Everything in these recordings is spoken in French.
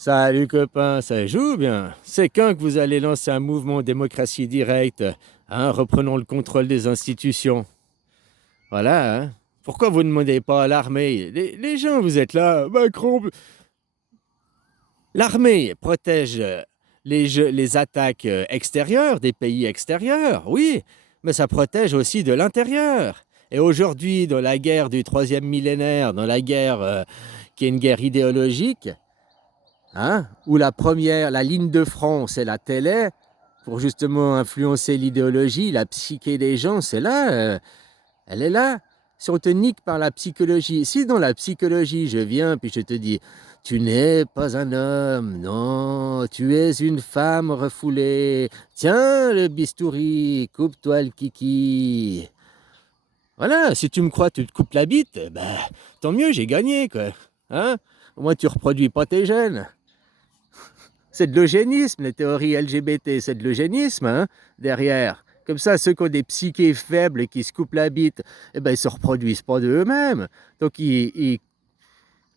Salut copain, ça joue bien. C'est quand que vous allez lancer un mouvement démocratie directe, hein, reprenons le contrôle des institutions. Voilà, hein. Pourquoi vous ne demandez pas à l'armée? Les gens, vous êtes là, Macron. L'armée protège les attaques extérieures des pays extérieurs, oui, mais ça protège aussi de l'intérieur. Et aujourd'hui, dans la guerre du troisième millénaire, dans la guerre qui est une guerre idéologique, hein, où la ligne de front, c'est la télé, pour justement influencer l'idéologie, la psyché des gens, c'est là, elle est là. Si on te nique par la psychologie, si dans la psychologie, je viens, puis je te dis, tu n'es pas un homme, non, tu es une femme refoulée, tiens le bistouri, coupe-toi le kiki. Voilà, si tu me crois, tu te coupes la bite, ben, tant mieux, j'ai gagné, quoi. Hein? Au moins, tu reproduis pas tes gènes. C'est de l'eugénisme, les théories LGBT, c'est de l'eugénisme, hein, derrière. Comme ça, ceux qui ont des psychés faibles et qui se coupent la bite, eh ben, ils se reproduisent pas d'eux-mêmes. Donc,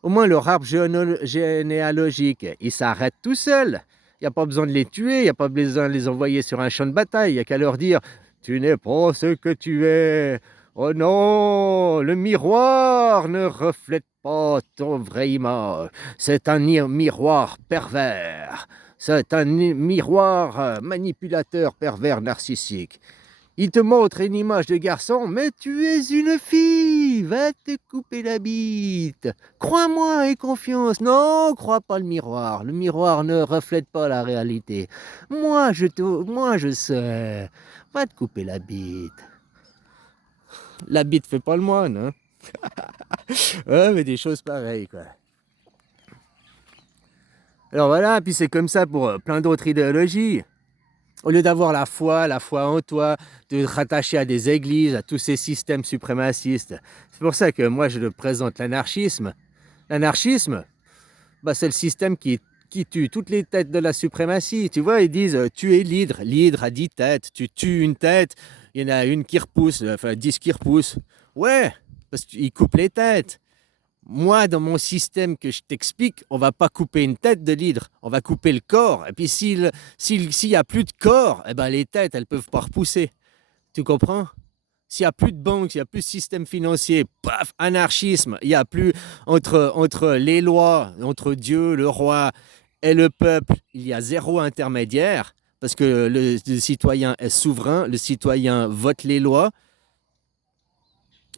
au moins, leur arbre généalogique, il s'arrête tout seul. Il n'y a pas besoin de les tuer, il n'y a pas besoin de les envoyer sur un champ de bataille. Il n'y a qu'à leur dire, tu n'es pas ce que tu es. Oh non, le miroir ne reflète pas ton vraie image. C'est un miroir pervers. C'est un miroir manipulateur pervers narcissique. Il te montre une image de garçon, mais tu es une fille. Va te couper la bite. Crois-moi et confiance. Non, crois pas le miroir. Le miroir ne reflète pas la réalité. Moi, je sais. Va te couper la bite. La bite fait pas le moine, hein. Ouais, mais des choses pareilles, quoi. Alors voilà, puis c'est comme ça pour plein d'autres idéologies. Au lieu d'avoir la foi en toi, de te rattacher à des églises, à tous ces systèmes suprémacistes. C'est pour ça que moi, je présente l'anarchisme. L'anarchisme, bah, c'est le système qui tue toutes les têtes de la suprématie. Tu vois, ils disent tuer l'hydre. L'hydre a 10 têtes. Tu tues une tête, il y en a une qui repousse, enfin 10 qui repoussent. Ouais, parce qu'ils coupent les têtes. Moi, dans mon système que je t'explique, on va pas couper une tête de l'hydre, on va couper le corps. Et puis s'il y a plus de corps, eh ben, les têtes, elles peuvent pas repousser. Tu comprends? S'il y a plus de banques, s'il y a plus de système financier, paf, anarchisme, il y a plus entre les lois, entre Dieu, le roi et le peuple, il y a zéro intermédiaire parce que le citoyen est souverain, le citoyen vote les lois.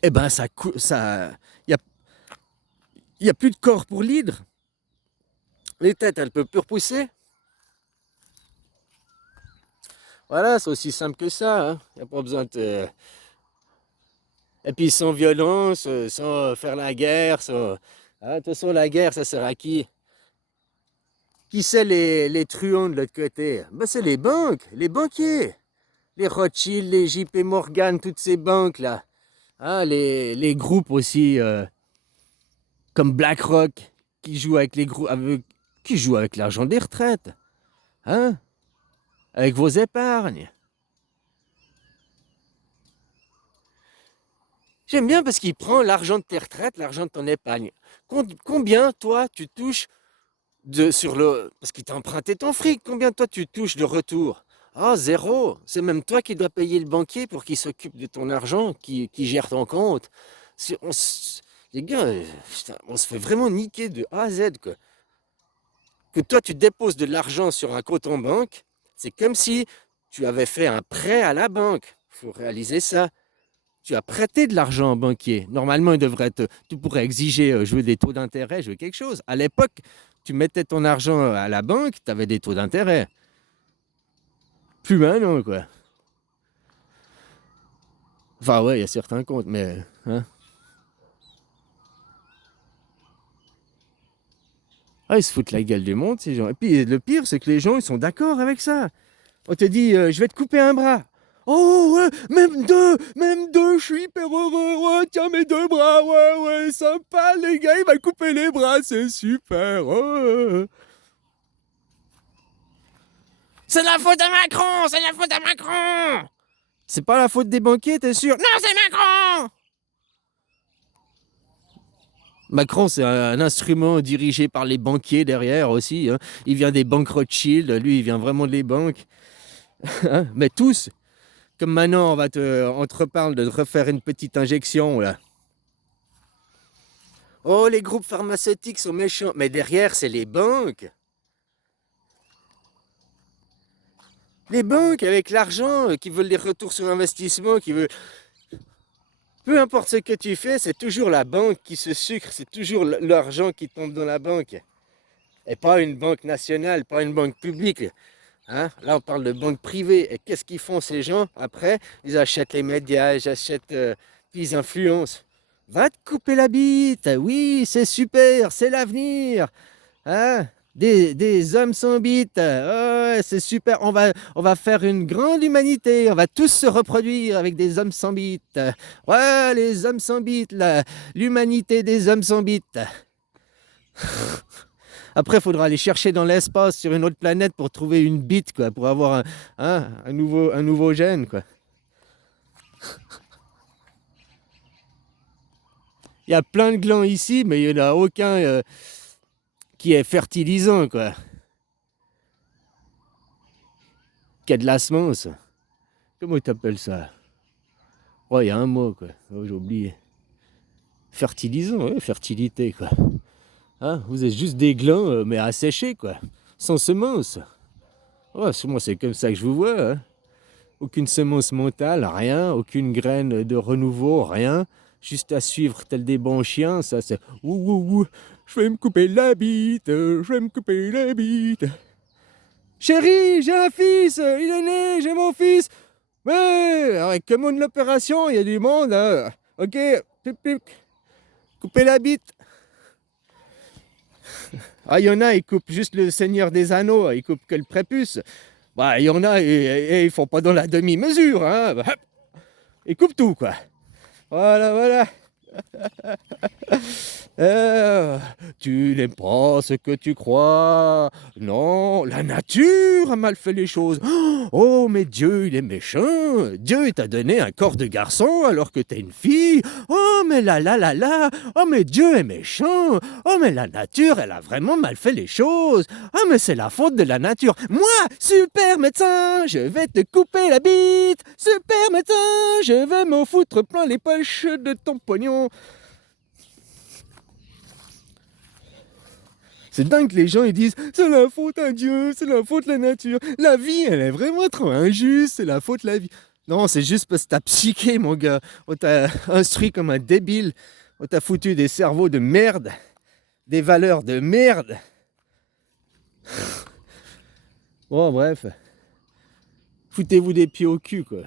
Eh ben il y a plus de corps pour l'hydre. Les têtes, elles peuvent plus repousser. Voilà, c'est aussi simple que ça. Hein. Il n'y a pas besoin de. Et puis sans violence, sans faire la guerre. Ah, de toute façon, la guerre, ça sert à qui? Qui c'est les truands de l'autre côté? Ben, c'est les banques, les banquiers. Les Rothschild, les JP Morgan, toutes ces banques-là. Hein, les groupes aussi, comme BlackRock, qui jouent avec les groupes, qui jouent avec l'argent des retraites. Hein? Avec vos épargnes. J'aime bien parce qu'il prend l'argent de tes retraites, l'argent de ton épargne. Combien, toi, tu touches sur le. Parce qu'il t'a emprunté ton fric, combien, toi, tu touches de retour? Ah, zéro. C'est même toi qui dois payer le banquier pour qu'il s'occupe de ton argent, qui gère ton compte. Les gars, putain, on se fait vraiment niquer de A à Z, quoi. Que toi, tu déposes de l'argent sur un compte en banque, c'est comme si tu avais fait un prêt à la banque. Il faut réaliser ça. Tu as prêté de l'argent au banquier. Normalement, tu pourrais exiger, je veux des taux d'intérêt, je veux quelque chose. À l'époque, tu mettais ton argent à la banque, tu avais des taux d'intérêt. Plus maintenant, quoi. Enfin, ouais, il y a certains comptes, mais. Hein? Ah, ils se foutent la gueule du monde, ces gens. Et puis, le pire, c'est que les gens, ils sont d'accord avec ça. On te dit, je vais te couper un bras. Oh ouais, même deux, je suis hyper heureux, ouais, tiens mes deux bras, ouais, ouais, sympa, les gars, il m'a coupé les bras, c'est super. Ouais. C'est la faute à Macron, c'est la faute à Macron. C'est pas la faute des banquiers, t'es sûr? Non, c'est Macron. Macron, c'est un instrument dirigé par les banquiers derrière aussi. Hein. Il vient des banques Rothschild, lui, il vient vraiment des banques. Hein. Mais tous, comme maintenant, on te reparle de te refaire une petite injection, là. Oh, les groupes pharmaceutiques sont méchants. Mais derrière, c'est les banques. Les banques avec l'argent, qui veulent des retours sur investissement, qui veulent... Peu importe ce que tu fais, c'est toujours la banque qui se sucre, c'est toujours l'argent qui tombe dans la banque. Et pas une banque nationale, pas une banque publique. Hein? Là, on parle de banque privée. Et qu'est-ce qu'ils font ces gens après? Ils achètent les médias, ils achètent, puis ils influencent. Va te couper la bite. Oui, c'est super, c'est l'avenir. Hein? Des hommes sans bite. Oh, ouais, c'est super. On va faire une grande humanité. On va tous se reproduire avec des hommes sans bite. Ouais, les hommes sans bite, l'humanité des hommes sans bite. Après, il faudra aller chercher dans l'espace sur une autre planète pour trouver une bite, quoi, pour avoir un nouveau gène, quoi. Il y a plein de glands ici, mais il n'y en a aucun qui est fertilisant, quoi. Qui a de la semence. Comment tu appelles ça? Ouais, il y a un mot, quoi. Oh, j'ai oublié. Fertilisant, ouais, fertilité, quoi. Hein, vous êtes juste des glands, mais asséchés, quoi. Sans semence. Ouais, moi, c'est comme ça que je vous vois, hein. Aucune semence mentale, rien. Aucune graine de renouveau, rien. Juste à suivre tel des bons chiens, ça c'est ouh ouh ouh, je vais me couper la bite, je vais me couper la bite. Chérie, j'ai un fils, il est né, j'ai mon fils. Mais avec commande l'opération, il y a du monde. Hein. Ok, pic, pic. Couper la bite. Ah, il y en a, ils coupent juste le Seigneur des Anneaux, ils coupent que le prépuce. Bah, il y en a, et ils font pas dans la demi-mesure, hein. Bah, ils coupent tout, quoi. Voilà, voilà. Tu n'aimes pas ce que tu crois. Non, la nature a mal fait les choses. Oh, mais Dieu, il est méchant. Dieu, il t'a donné un corps de garçon alors que t'es une fille. Oh, mais là. Oh, mais Dieu est méchant. Oh, mais la nature, elle a vraiment mal fait les choses. Ah, mais c'est la faute de la nature. Moi, super médecin, je vais te couper la bite. Super médecin, je vais m'en foutre plein les poches de ton pognon. C'est dingue que les gens ils disent c'est la faute à Dieu, c'est la faute à la nature. La vie, elle est vraiment trop injuste, c'est la faute de la vie. Non, c'est juste parce que t'as psyché, mon gars. On t'a instruit comme un débile. On t'a foutu des cerveaux de merde, des valeurs de merde. Bon, bref. Foutez-vous des pieds au cul, quoi.